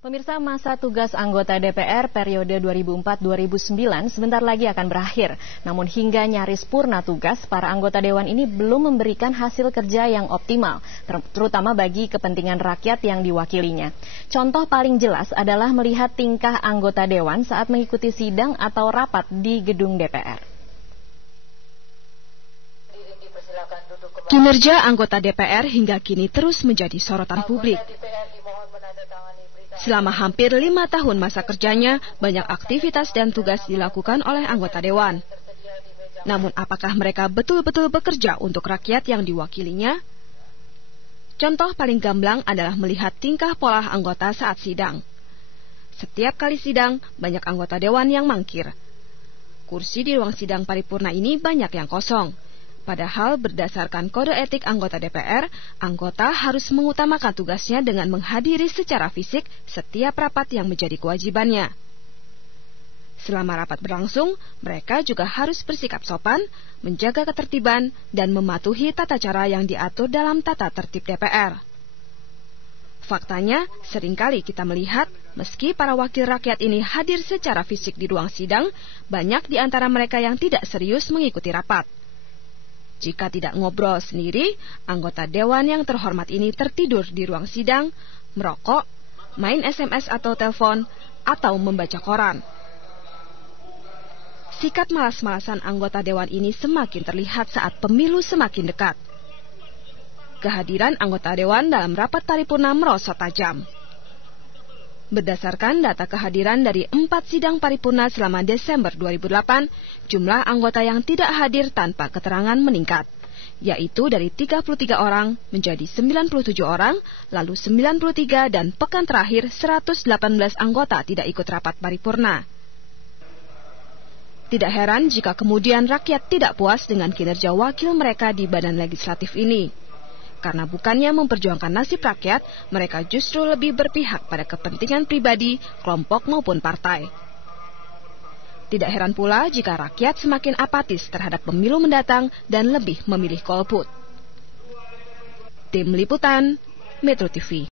Pemirsa, masa tugas anggota DPR periode 2004-2009 sebentar lagi akan berakhir. Namun hingga nyaris purna tugas, para anggota Dewan ini belum memberikan hasil kerja yang optimal, terutama bagi kepentingan rakyat yang diwakilinya. Contoh paling jelas adalah melihat tingkah anggota Dewan saat mengikuti sidang atau rapat di gedung DPR. Kinerja anggota DPR hingga kini terus menjadi sorotan publik. Selama hampir 5 tahun masa kerjanya, banyak aktivitas dan tugas dilakukan oleh anggota Dewan. Namun apakah mereka betul-betul bekerja untuk rakyat yang diwakilinya? Contoh paling gamblang adalah melihat tingkah pola anggota saat sidang. Setiap kali sidang, banyak anggota Dewan yang mangkir. Kursi di ruang sidang paripurna ini banyak yang kosong. Padahal berdasarkan kode etik anggota DPR, anggota harus mengutamakan tugasnya dengan menghadiri secara fisik setiap rapat yang menjadi kewajibannya. Selama rapat berlangsung, mereka juga harus bersikap sopan, menjaga ketertiban, dan mematuhi tata cara yang diatur dalam tata tertib DPR. Faktanya, seringkali kita melihat, meski para wakil rakyat ini hadir secara fisik di ruang sidang, banyak di antara mereka yang tidak serius mengikuti rapat. Jika tidak ngobrol sendiri, anggota Dewan yang terhormat ini tertidur di ruang sidang, merokok, main SMS atau telepon, atau membaca koran. Sikap malas-malasan anggota Dewan ini semakin terlihat saat pemilu semakin dekat. Kehadiran anggota Dewan dalam rapat paripurna merosot tajam. Berdasarkan data kehadiran dari 4 sidang paripurna selama Desember 2008, jumlah anggota yang tidak hadir tanpa keterangan meningkat, yaitu dari 33 orang menjadi 97 orang, lalu 93 dan pekan terakhir 118 anggota tidak ikut rapat paripurna. Tidak heran jika kemudian rakyat tidak puas dengan kinerja wakil mereka di badan legislatif ini. Karena bukannya memperjuangkan nasib rakyat, mereka justru lebih berpihak pada kepentingan pribadi, kelompok maupun partai. Tidak heran pula jika rakyat semakin apatis terhadap pemilu mendatang dan lebih memilih golput. Tim Liputan, Metro TV.